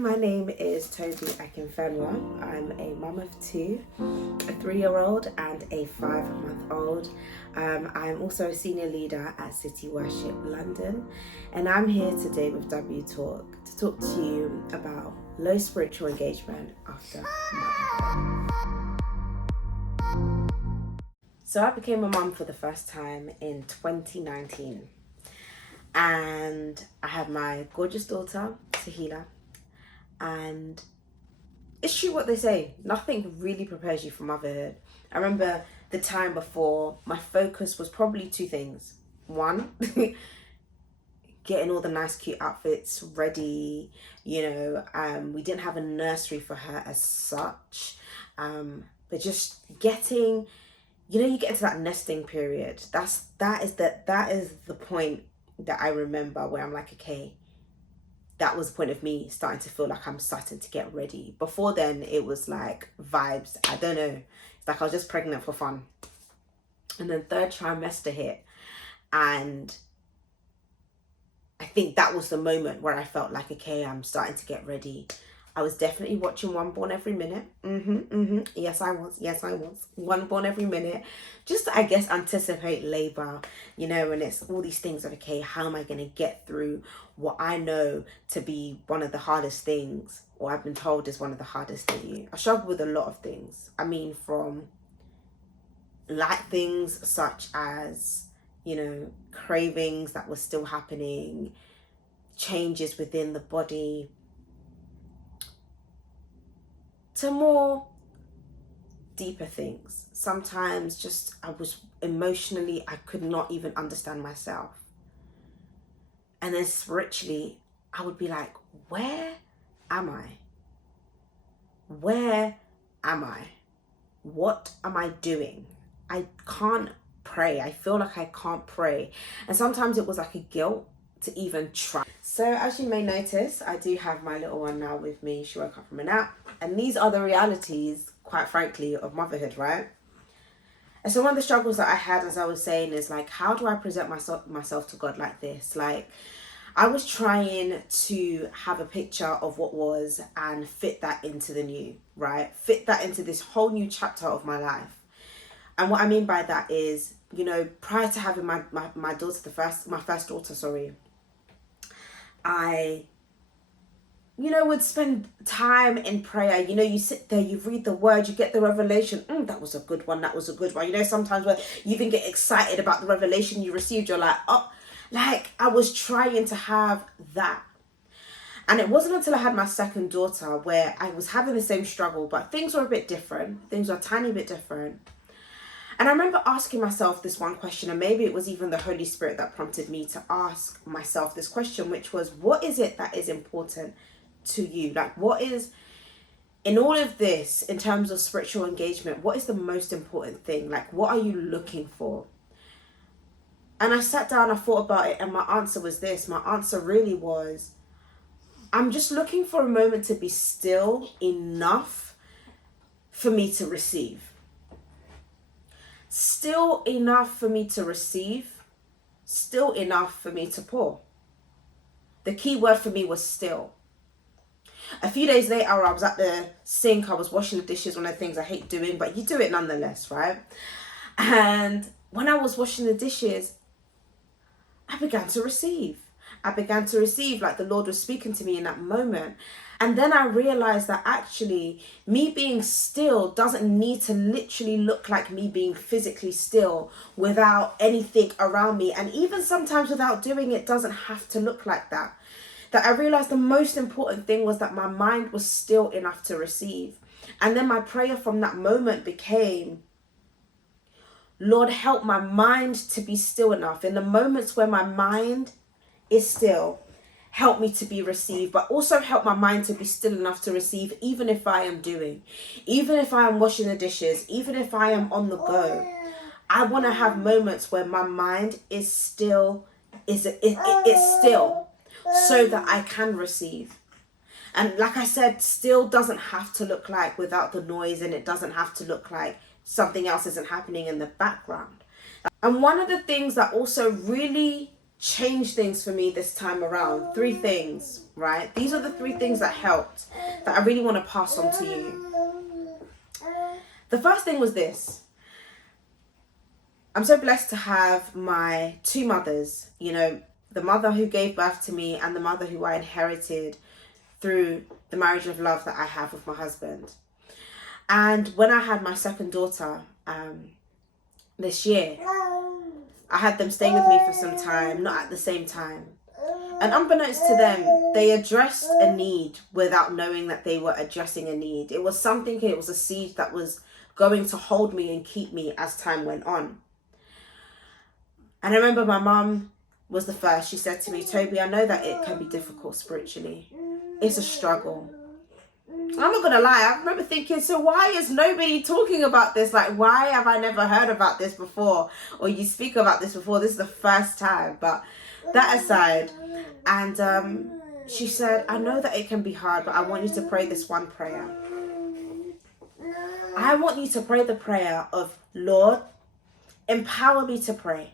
My name is Toby Akinfenwa. I'm a mum of two, a 3-year-old and a 5-month-old. I'm also a senior leader at City Worship London, and I'm here today with W Talk to talk to you about low spiritual engagement after motherhood. So I became a mum for the first time in 2019, and I have my gorgeous daughter, Tahila. And it's true what they say, nothing really prepares you for motherhood. I remember the time before, my focus was probably two things. One, getting all the nice cute outfits ready. We didn't have a nursery for her as such, but just getting, you get into that nesting period. That is the point that I remember where I'm like, okay, that was the point of me starting to feel like I'm starting to get ready. Before then, it was like vibes. I don't know. It's like I was just pregnant for fun. And then third trimester hit. And I think that was the moment where I felt like, okay, I'm starting to get ready. I was definitely watching One Born Every Minute. Yes, I was. One Born Every Minute. Just to, I guess, anticipate labor, and it's all these things of, okay, how am I going to get through what I know to be one of the hardest things, or I've been told is one of the hardest things. I struggle with a lot of things. I mean, from light things such as, cravings that were still happening, changes within the body, to more deeper things. Sometimes just I was emotionally, I could not even understand myself. And then spiritually, I would be like, where am I? Where am I? What am I doing? I can't pray. I feel like I can't pray. And sometimes it was like a guilt to even try. So as you may notice, I do have my little one now with me. She woke up from a nap. And these are the realities, quite frankly, of motherhood, right? And so one of the struggles that I had, as I was saying, is like, how do I present myself to God like this? Like, I was trying to have a picture of what was and fit that into the new, right? Fit that into this whole new chapter of my life. And what I mean by that is, prior to having my daughter, my first daughter, I, would spend time in prayer. You sit there, you read the word, you get the revelation. That was a good one. That was a good one. Sometimes where you even get excited about the revelation you received, you're like, oh, like I was trying to have that. And it wasn't until I had my second daughter where I was having the same struggle, but things were a bit different. Things were a tiny bit different. And I remember asking myself this one question, and maybe it was even the Holy Spirit that prompted me to ask myself this question, which was, what is it that is important to you? Like, what is, in all of this, in terms of spiritual engagement, what is the most important thing? Like, what are you looking for? And I sat down, I thought about it, and my answer was this. My answer really was, I'm just looking for a moment to be still enough for me to receive. Still enough for me to receive, still enough for me to pour. The key word for me was still. A few days later, I was at the sink, I was washing the dishes, one of the things I hate doing, but you do it nonetheless, right? And when I was washing the dishes, I began to receive. Like the Lord was speaking to me in that moment. And then I realized that actually me being still doesn't need to literally look like me being physically still without anything around me. And even sometimes without doing it doesn't have to look like that. That I realized the most important thing was that my mind was still enough to receive. And then my prayer from that moment became, Lord, help my mind to be still enough. In the moments where my mind is still, help me to be received, but also help my mind to be still enough to receive, even if I am doing, even if I am washing the dishes, even if I am on the go. I want to have moments where my mind is still, it's still, so that I can receive. And like I said, still doesn't have to look like without the noise, and it doesn't have to look like something else isn't happening in the background. And one of the things that also really changed things for me this time around. 3 things, right? These are the 3 things that helped, that I really want to pass on to you. The first thing was this. I'm so blessed to have my 2 mothers, you know, the mother who gave birth to me and the mother who I inherited through the marriage of love that I have with my husband. And when I had my second daughter this year, I had them staying with me for some time, not at the same time. And unbeknownst to them, they addressed a need without knowing that they were addressing a need. It was something, it was a seed that was going to hold me and keep me as time went on. And I remember my mum was the first. She said to me, Toby, I know that it can be difficult spiritually. It's a struggle. I'm not going to lie. I remember thinking, so why is nobody talking about this? Like, why have I never heard about this before? Or you speak about this before. This is the first time. But that aside, and she said, I know that it can be hard, but I want you to pray this one prayer. I want you to pray the prayer of, Lord, empower me to pray.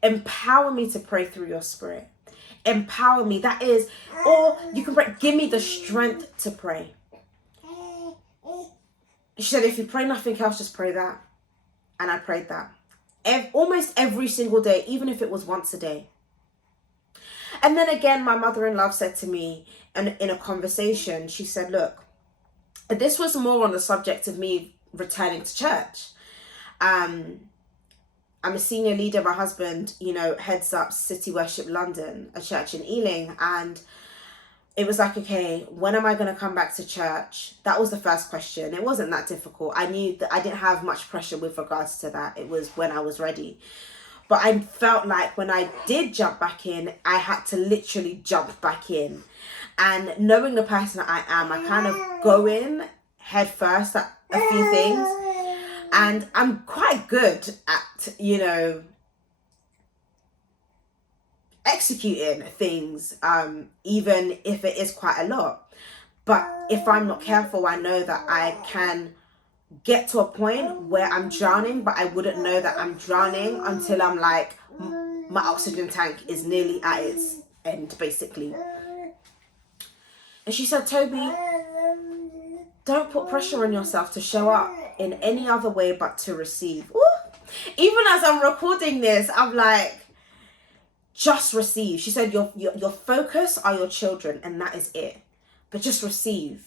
Empower me to pray through your spirit. Empower me. That is, or you can pray, give me the strength to pray. She said, if you pray nothing else, just pray that. And I prayed that. Almost every single day, even if it was once a day. And then again, my mother-in-law said to me, and in a conversation, she said, look, this was more on the subject of me returning to church. I'm a senior leader. My husband, you know, heads up City Worship London, a church in Ealing. And it was like, okay, when am I going to come back to church? That was the first question. It wasn't that difficult. I knew that I didn't have much pressure with regards to that. It was when I was ready. But I felt like when I did jump back in, I had to literally jump back in. And knowing the person that I am, I kind of go in head first at a few things. And I'm quite good at, you know, executing things, even if it is quite a lot. But if I'm not careful, I know that I can get to a point where I'm drowning, but I wouldn't know that I'm drowning until I'm like, my oxygen tank is nearly at its end, basically. And she said, Toby, don't put pressure on yourself to show up in any other way but to receive. Ooh. Even as I'm recording this, I'm like, just receive. She said, your focus are your children, and that is it. But just receive.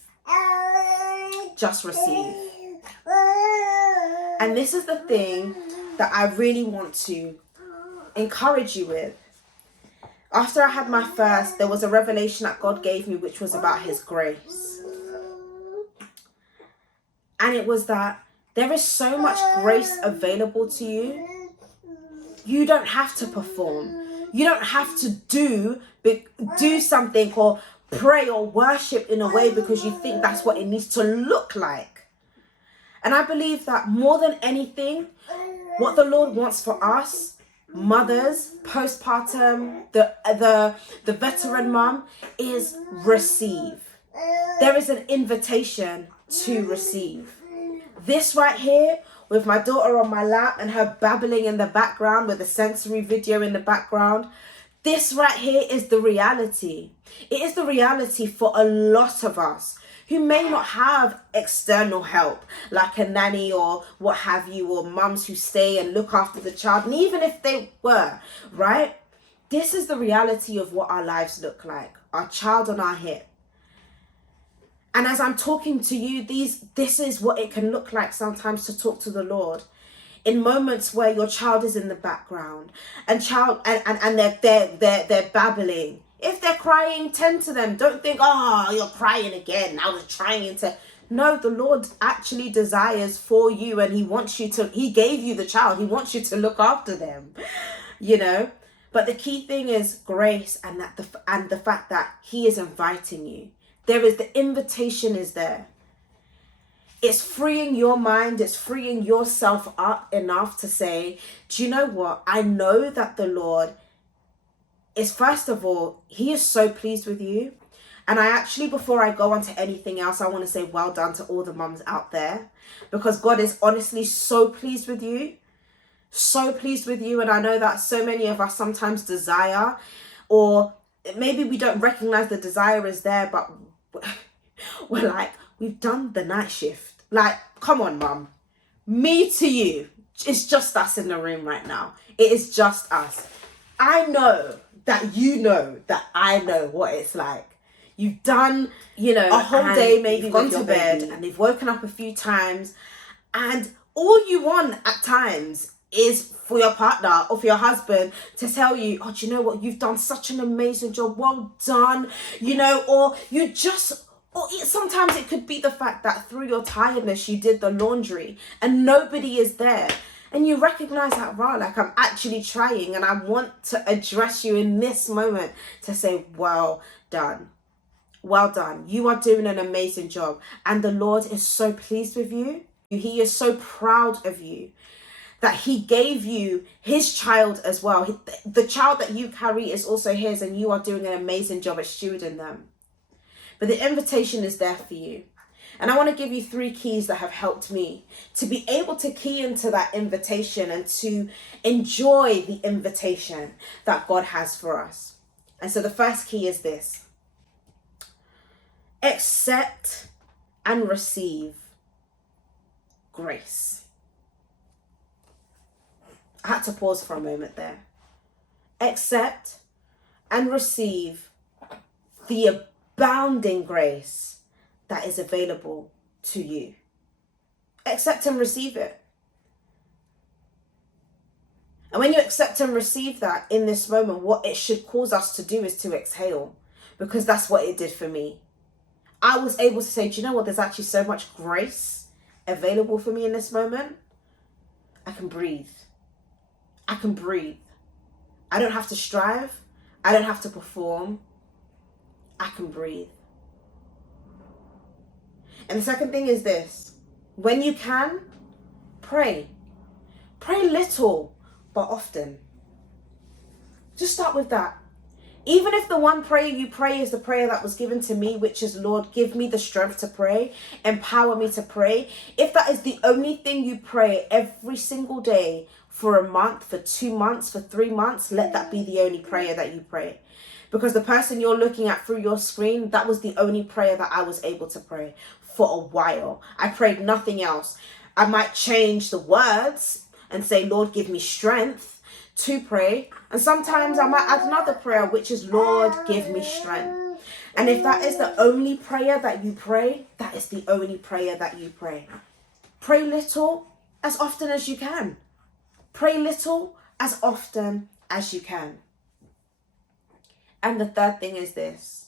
Just receive. And this is the thing that I really want to encourage you with. After I had my first, there was a revelation that God gave me, which was about his grace. And it was that there is so much grace available to you. You don't have to perform. You don't have to do something or pray or worship in a way because you think that's what it needs to look like. And I believe that more than anything, what the Lord wants for us, mothers, postpartum, the veteran mom, is receive. There is an invitation to receive. This right here, with my daughter on my lap and her babbling in the background with a sensory video in the background, this right here is the reality. It is the reality for a lot of us who may not have external help, like a nanny or what have you, or mums who stay and look after the child. And even if they were, right? This is the reality of what our lives look like. Our child on our hip. And as I'm talking to you, this is what it can look like sometimes to talk to the Lord. In moments where your child is in the background and they're babbling. If they're crying, tend to them. Don't think, oh, you're crying again. I was trying to. No, the Lord actually desires for you, and he gave you the child. He wants you to look after them, you know. But the key thing is grace, and the fact that he is inviting you. The invitation is there. It's freeing your mind. It's freeing yourself up enough to say, do you know what? I know that the Lord is, first of all, he is so pleased with you. And I actually, before I go on to anything else, I want to say well done to all the mums out there, because God is honestly so pleased with you. So pleased with you. And I know that so many of us sometimes desire, or maybe we don't recognize the desire is there, but we're like, we've done the night shift. Like, come on, mum. Me to you. It's just us in the room right now. It is just us. I know that you know that I know what it's like. You've done, a whole day, maybe gone to bed, and they've woken up a few times, and all you want at times is for your partner or for your husband to tell you, oh, do you know what? You've done such an amazing job. Well done. Or you just, or sometimes it could be the fact that through your tiredness, you did the laundry and nobody is there. And you recognize that, wow, like I'm actually trying, and I want to address you in this moment to say, well done. Well done. You are doing an amazing job. And the Lord is so pleased with you. He is so proud of you that he gave you his child as well. The child that you carry is also his, and you are doing an amazing job at stewarding them. But the invitation is there for you. And I want to give you 3 keys that have helped me to be able to key into that invitation and to enjoy the invitation that God has for us. And so the first key is this: accept and receive grace. I had to pause for a moment there. Accept and receive the abounding grace that is available to you. Accept and receive it. And when you accept and receive that in this moment, what it should cause us to do is to exhale, because that's what it did for me. I was able to say, do you know what? There's actually so much grace available for me in this moment. I can breathe. I can breathe. I don't have to strive. I don't have to perform. I can breathe. And the second thing is this: when you can, pray. Pray little, but often. Just start with that. Even if the one prayer you pray is the prayer that was given to me, which is, Lord, give me the strength to pray, empower me to pray. If that is the only thing you pray every single day for a month, for 2 months, for 3 months, let that be the only prayer that you pray. Because the person you're looking at through your screen, that was the only prayer that I was able to pray for a while. I prayed nothing else. I might change the words and say, Lord, give me strength to pray. And sometimes I might add another prayer, which is, Lord, give me strength. And if that is the only prayer that you pray, that is the only prayer that you pray. Pray little as often as you can. Pray little as often as you can. And the third thing is this.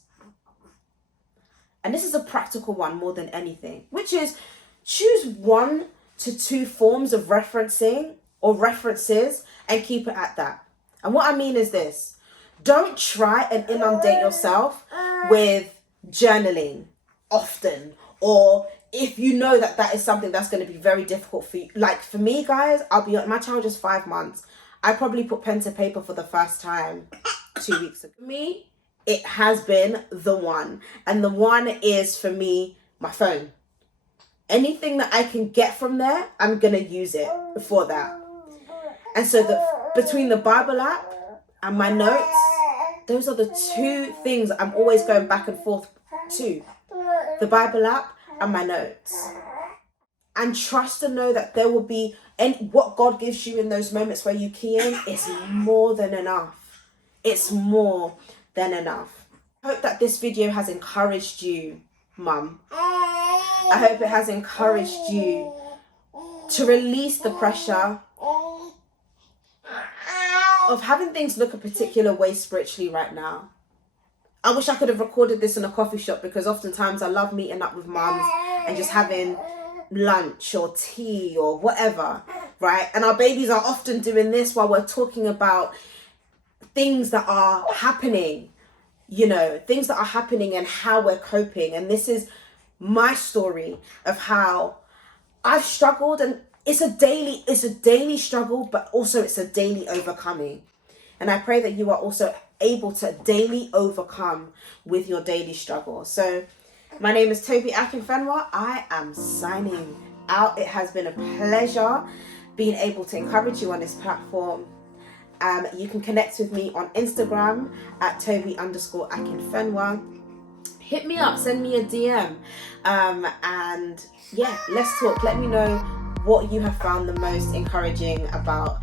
And this is a practical one more than anything, which is choose 1 to 2 forms of referencing or references and keep it at that. And what I mean is this: don't try and inundate yourself with journaling often, or if you know that that is something that's going to be very difficult for you. Like for me, guys, my child is 5 months. I probably put pen to paper for the first time 2 weeks ago. For me, it has been the one. And the one is, for me, my phone. Anything that I can get from there, I'm going to use it for that. And so between the Bible app and my notes, those are the 2 things I'm always going back and forth to. The Bible app and my notes. And trust and know that there will be, and what God gives you in those moments where you key in is more than enough. It's more than enough. I hope that this video has encouraged you, Mum. I hope it has encouraged you to release the pressure of having things look a particular way spiritually right now. I wish I could have recorded this in a coffee shop, because oftentimes I love meeting up with mums and just having lunch or tea or whatever, right? And our babies are often doing this while we're talking about things that are happening, things that are happening and how we're coping. And this is my story of how I've struggled, and it's a daily struggle, but also it's a daily overcoming. And I pray that you are also able to daily overcome with your daily struggle. So my name is Toby Akinfenwa. I am signing out. It has been a pleasure being able to encourage you on this platform. You can connect with me on Instagram at Toby_Akinfenwa. Hit me up, send me a DM, and yeah, let's talk. Let me know what you have found the most encouraging about,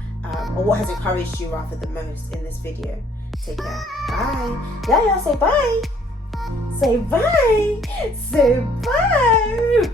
or what has encouraged you rather the most in this video. Take care. Bye. Yeah, say bye. Say bye. Say bye.